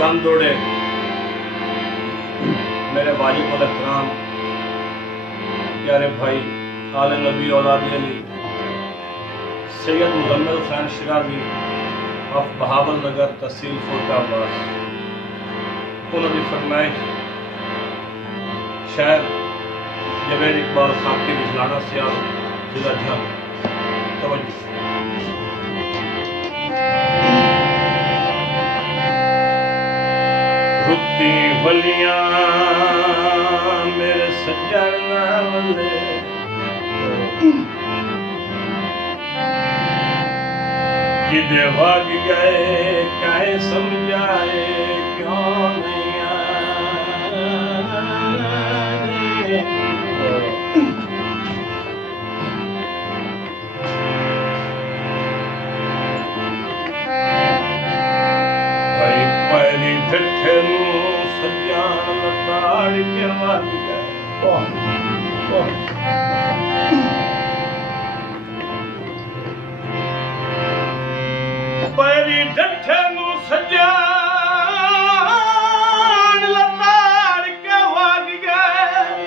चंद दोड़े मेरे वाजिब उल एहतराम प्यारे भाई आले नबी औलाद अली सैयद मुजम्मिल खान शिराजी ऑफ बहावल नगर तहसील फैसलाबाद उन्होंने फरमाइश शहर जवेद इकबाल खाकी बिजलाना सियाल जिला झंग तवज्जो रुती वलियां मेरे सज्जन वाले किदे वग गए काहे समझाए क्यों नहीं आए भाई पैरी ठठे नू सजान लताड़ के वग गए पैरी ठठे नू सजान लताड़ के वग गए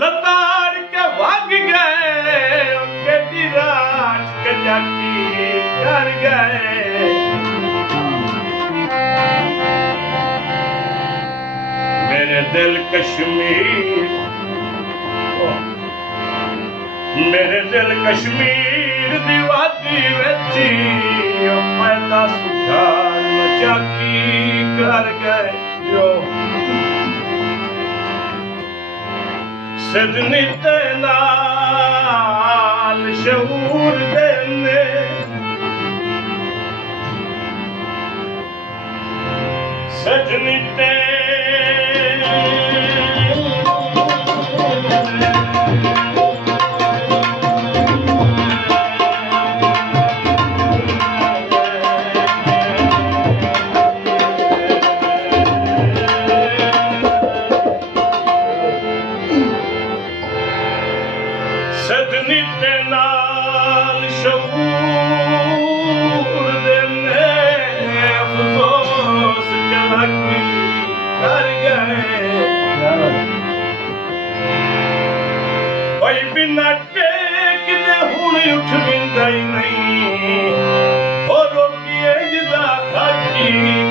लताड़ के वग गए केडी रात के जाकी कर गए मेरे दिल कश्मीर मेरे दिल कश्मीर दी वादी वेची पैदा सुधार मचाकी कर गए जो सिदनी ते नाल शऊर देने सजनी ते सजनी ते नाल शऊर देने अफसोस चलाकी कर गए भाई बिना टेक दे हुण उठ बिंदा ही नहीं हो रोकिए जिदा खाकी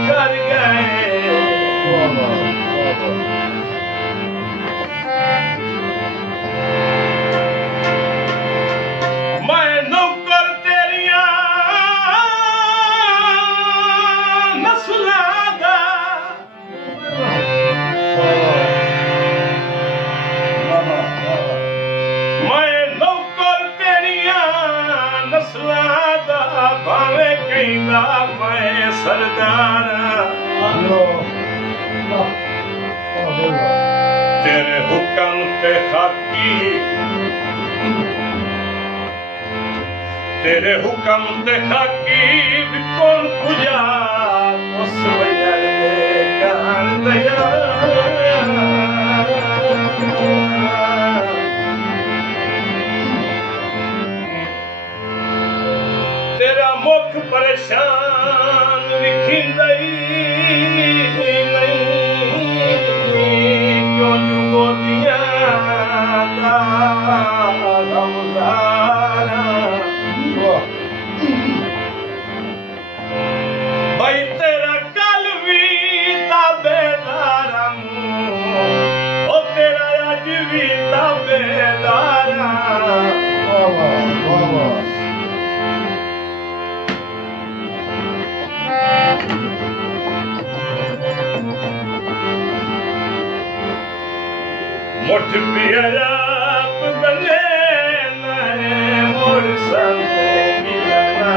कर गए मैं सरदार तेरे हुक्म ते खाकी तेरे हुक्म ते खाकी भी कौन पूजा उस वजह दे कान दया तेरा मुख परेशान विखिंदई नहीं क्यों गोदियां दा गमदारा भाई तेरा कल भी ताबेदारा ओ तेरा अज भी ताबेदारा मुठ पिया बने मुरसल मिलना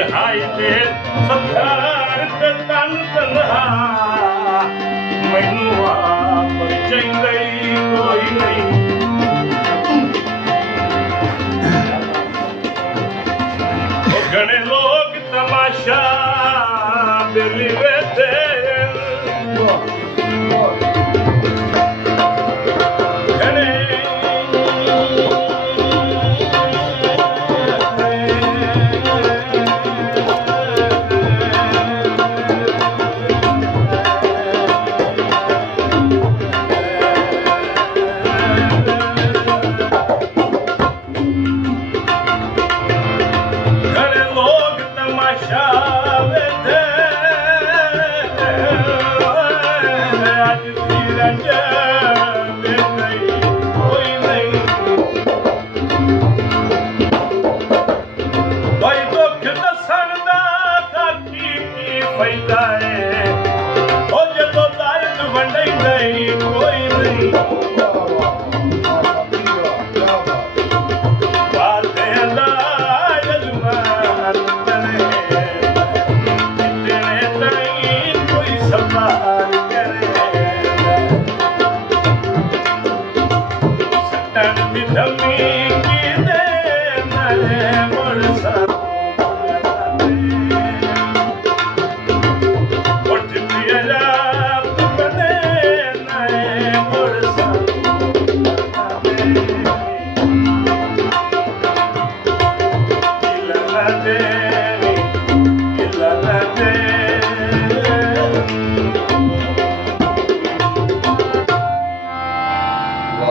ਤਨਹਾਈ ਤੇ ਸੱਥਾਰ ਤੇ ਤਨ ਤਨਹਾ ਮੈਨੂੰ ਆਪ ਚੰਗਾ ਹੀ ਕੋਈ ਨਹੀਂ ਉਹ ਘਣੇ ਲੋਕ ਤਮਾਸ਼ਾ